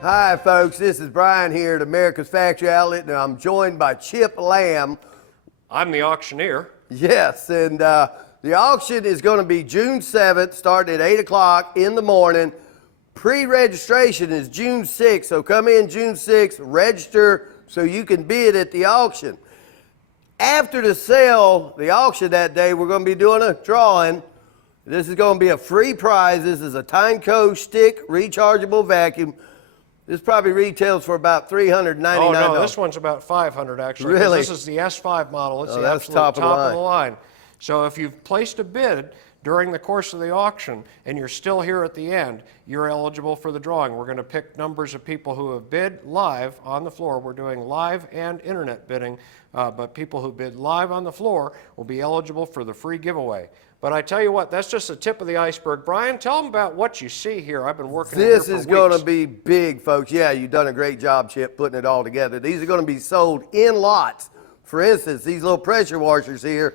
Hi folks, this is Bryan here at America's Factory Outlet, and I'm joined by Chip Lamb. I'm the auctioneer. Yes, and the auction is going to be June 7th, starting at 8 o'clock in the morning. Pre-registration is June 6th, so come in June 6th, register so you can bid at the auction. After the sale, the auction that day, we're going to be doing a drawing. This is going to be a free prize. This is a Tyneco stick rechargeable vacuum. This probably retails for about $399. Oh no, this one's about $500 actually. Really? This is the S5 model. It's the that's absolute top top of the line. So if you've placed a bid during the course of the auction and you're still here at the end, you're eligible for the drawing. We're going to pick numbers of people who have bid live on the floor. We're doing live and internet bidding, but people who bid live on the floor will be eligible for the free giveaway. But I tell you what, that's just the tip of the iceberg. Bryan, tell them about what you see here. I've been working here for This is going to be big, folks. Yeah, you've done a great job, Chip, putting it all together. These are going to be sold in lots. For instance, these little pressure washers here,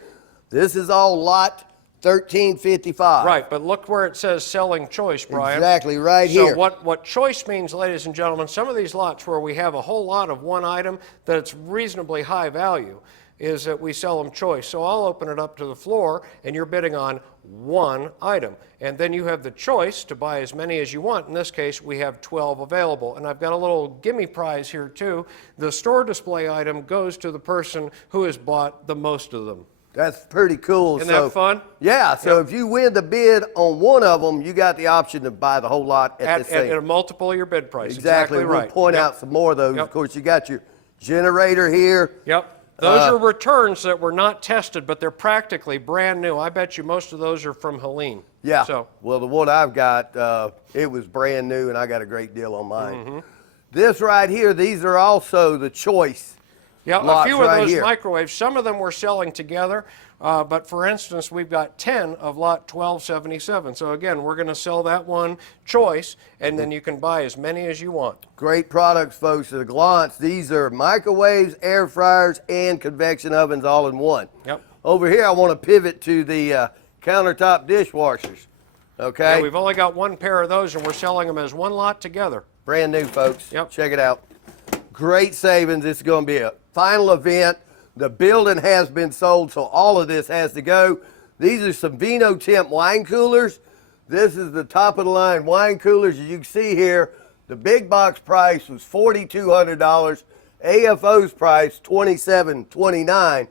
this is all lot 1355. Right, but look where it says selling choice, Bryan. Exactly, right here. So what choice means, ladies and gentlemen, some of these lots where we have a whole lot of one item that's reasonably high value is that we sell them choice. So I'll open it up to the floor and you're bidding on one item. And then you have the choice to buy as many as you want. In this case, we have 12 available. And I've got a little gimme prize here too. The store display item goes to the person who has bought the most of them. That's pretty cool. Isn't that fun? Yeah, so if you win the bid on one of them, you got the option to buy the whole lot at the same. At a multiple of your bid price. Exactly Right. We'll point out some more of those. Of course, you got your generator here. Yep. Those are returns that were not tested, but they're practically brand new. I bet you most of those are from Helene. Yeah. So. Well, the one I've got, it was brand new, and I got a great deal on mine. This right here, these are also the choice. Yeah, a few of right those here. microwaves. Some of them we're selling together, but for instance, we've got 10 of lot 1277. So again, we're going to sell that one choice, and then you can buy as many as you want. Great products, folks. The Glance. These are microwaves, air fryers, and convection ovens all in one. Yep. Over here, I want to pivot to the countertop dishwashers. Okay. Yeah, we've only got one pair of those, and we're selling them as one lot together. Brand new, folks. Yep. Check it out. Great savings. This is going to be a final event. The building has been sold, so all of this has to go. These are some Vino Temp wine coolers. This is the top of the line wine coolers. As you can see here, the big box price was $4,200. AFO's price $2,729.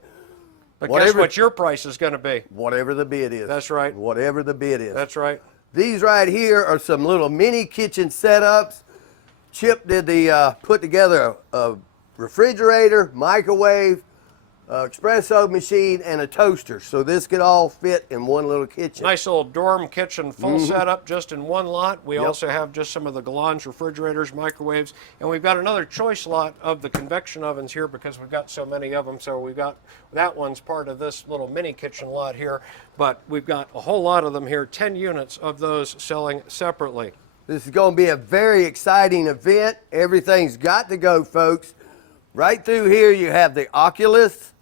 But guess what your price is going to be? Whatever the bid is. That's right. Whatever the bid is. That's right. These right here are some little mini kitchen setups. Chip did the put together a refrigerator, microwave, espresso machine, and a toaster. So this could all fit in one little kitchen. Nice little dorm kitchen, full setup, just in one lot. We also have just some of the Galans refrigerators, microwaves, and we've got another choice lot of the convection ovens here because we've got so many of them. So we've got, that one's part of this little mini kitchen lot here, but we've got a whole lot of them here, 10 units of those selling separately. This is going to be a very exciting event. Everything's got to go, folks. Right through here, you have the Oculus.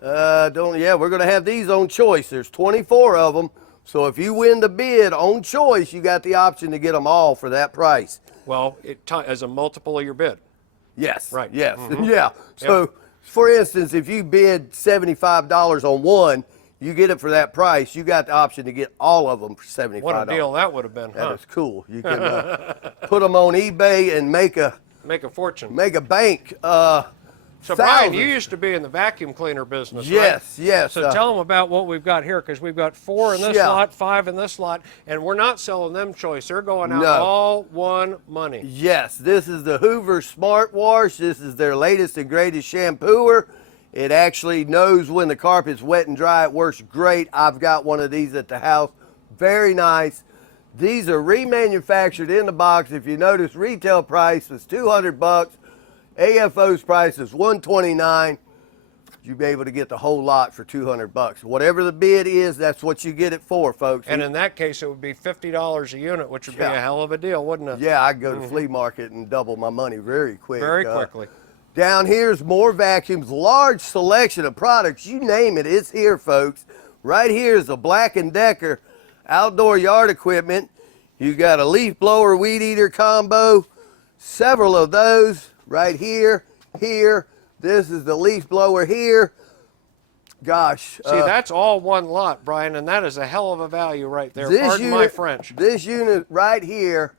We're going to have these on choice. There's 24 of them. So if you win the bid on choice, you got the option to get them all for that price. Well, as a multiple of your bid. Yes. Right. Yes. Yeah. So, for instance, if you bid $75 on one, you get it for that price. You got the option to get all of them for $75. What a deal that would have been, huh? That is cool. You can put them on eBay and make a fortune. Make a bank. So Bryan, you used to be in the vacuum cleaner business, yes, right? Yes. So tell them about what we've got here, because we've got 4 in this lot, 5 in this lot, and we're not selling them choice. They're going out all one money. Yes, this is the Hoover Smart Wash. This is their latest and greatest shampooer. It actually knows when the carpet's wet and dry. It works great. I've got one of these at the house. Very nice. These are remanufactured in the box. If you notice, retail price was $200. AFO's price is $129. You'll be able to get the whole lot for $200. Whatever the bid is, that's what you get it for, folks. And in that case, it would be $50 a unit, which would be a hell of a deal, wouldn't it? Yeah, I'd go to flea market and double my money very quick. Very quickly. Down here's more vacuums, large selection of products. You name it, it's here, folks. Right here is a Black & Decker outdoor yard equipment. You got a leaf blower, weed eater combo. several of those right here, here. This is the leaf blower here. Gosh. See, that's all one lot, Brian, and that is a hell of a value right there. Pardon my French. This unit right here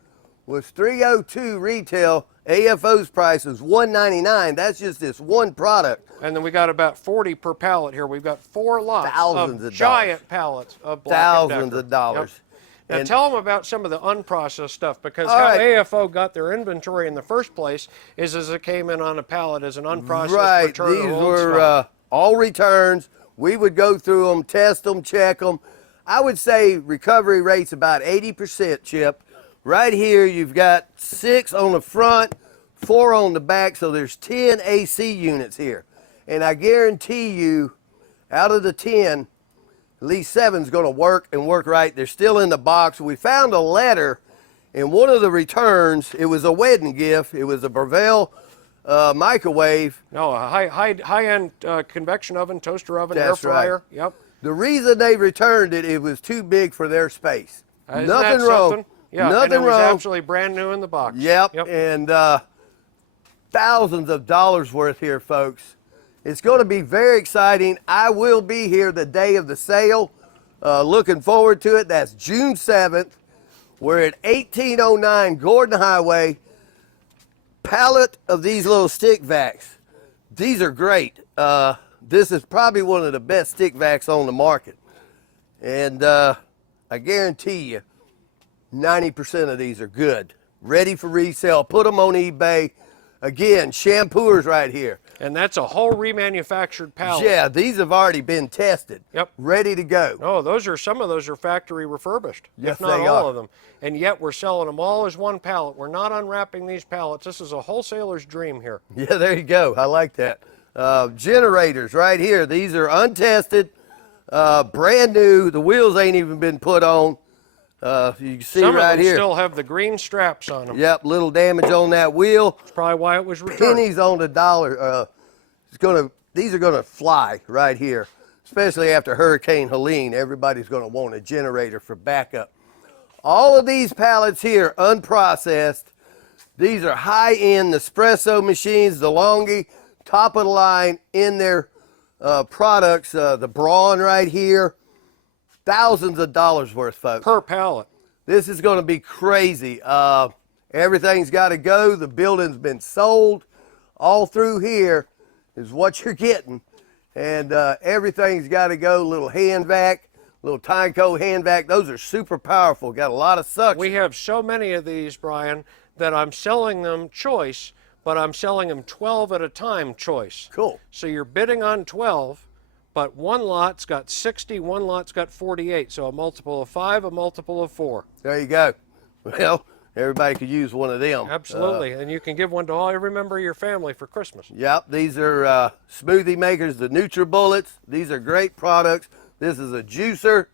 was $302 retail. AFO's price is $199. That's just this one product. And then we got about 40 per pallet here. We've got 4 lots Thousands of of giant pallets of Black & Thousands Decker. of dollars. Yep. Now And tell them about some of the unprocessed stuff, because All how right. AFO got their inventory in the first place is as it came in on a pallet as an unprocessed right, return these of old were stock. all returns. We would go through them, test them, check them. I would say recovery rate's about 80%, Chip. Right here, you've got 6 on the front, 4 on the back, so there's 10 AC units here. And I guarantee you, out of the 10, at least 7's going to work and work right. They're still in the box. We found a letter in one of the returns. It was a wedding gift. It was a Breville microwave. No, a high-end convection oven, toaster oven, air That's right. fryer. Yep. The reason they returned it, it was too big for their space. Isn't Nothing that wrong. something? Yeah, Nothing and it was wrong. absolutely brand new in the box. Yep. And thousands of dollars worth here, folks. It's going to be very exciting. I will be here the day of the sale. Looking forward to it. That's June 7th. We're at 1809 Gordon Highway. Pallet of these little stick vacs. These are great. This is probably one of the best stick vacs on the market. And I guarantee you, 90% of these are good. Ready for resale. Put them on eBay. Again, shampooers right here. And that's a whole remanufactured pallet. Yeah, these have already been tested. Yep. Ready to go. Oh, some of those are factory refurbished, Yes, if not they all are. of them. And yet we're selling them all as one pallet. We're not unwrapping these pallets. This is a wholesaler's dream here. Yeah, there you go. I like that. Generators right here. These are untested, brand new. The wheels ain't even been put on. You can see Some right of them here. still have the green straps on them. Yep, little damage on that wheel. That's probably why it was returned. Pennies on the dollar. These are gonna fly right here, especially after Hurricane Helene. Everybody's gonna want a generator for backup. All of these pallets here, unprocessed. These are high-end Nespresso machines, DeLonghi, top of the line in their products. The Braun right here, thousands of dollars worth, folks. Per pallet. This is going to be crazy. Everything's got to go. The building's been sold. All through here is what you're getting. And everything's got to go. Little hand vac, little Tyco hand vac. Those are super powerful. Got a lot of suction. We have so many of these, Brian, that I'm selling them choice, but I'm selling them 12 at a time choice. Cool. So you're bidding on 12, but one lot's got 60, one lot's got 48. So a multiple of 5, a multiple of 4. There you go. Well, everybody could use one of them. Absolutely. And you can give one to every member of your family for Christmas. Yep, these are smoothie makers, the NutriBullets. These are great products. This is a juicer,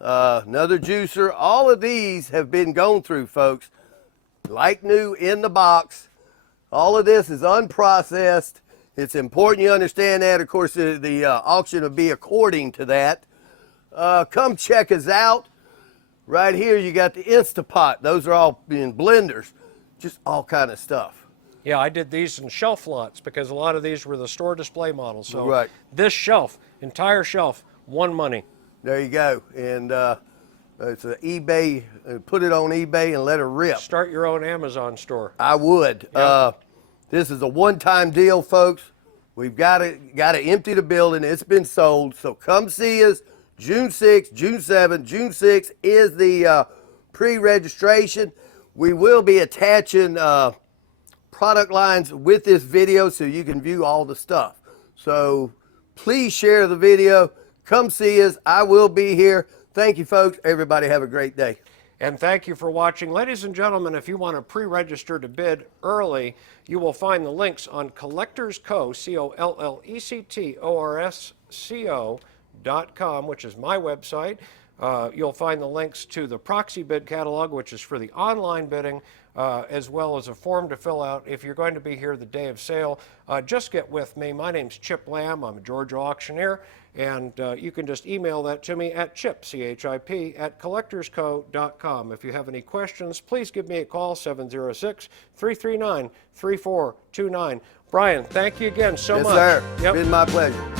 another juicer. All of these have been gone through, folks. Like new in the box. All of this is unprocessed. It's important you understand that. Of course, the auction will be according to that. Come check us out. Right here, you got the Instapot. Those are all in blenders. Just all kind of stuff. Yeah, I did these in shelf lots because a lot of these were the store display models. So Right. this shelf, entire shelf, one money. There you go. And it's an eBay. Put it on eBay and let it rip. Start your own Amazon store. I would. Yep. This is a one-time deal, folks. We've got to empty the building. It's been sold. So come see us June 6th, June 7th. June 6th is the pre-registration. We will be attaching product lines with this video so you can view all the stuff. So please share the video. Come see us. I will be here. Thank you, folks. Everybody have a great day. And thank you for watching. Ladies and gentlemen, if you want to pre-register to bid early, you will find the links on COLLECTORSCO, COLLECTORSCO.com, which is my website. You'll find the links to the proxy bid catalog, which is for the online bidding, as well as a form to fill out if you're going to be here the day of sale. Just get with me. My name's Chip Lamb. I'm a Georgia auctioneer, and you can just email that to me at chip, C-H-I-P, at collectorsco.com. If you have any questions, please give me a call, 706-339-3429. Bryan, thank you again so much. Yes, sir. Yep. It's been my pleasure.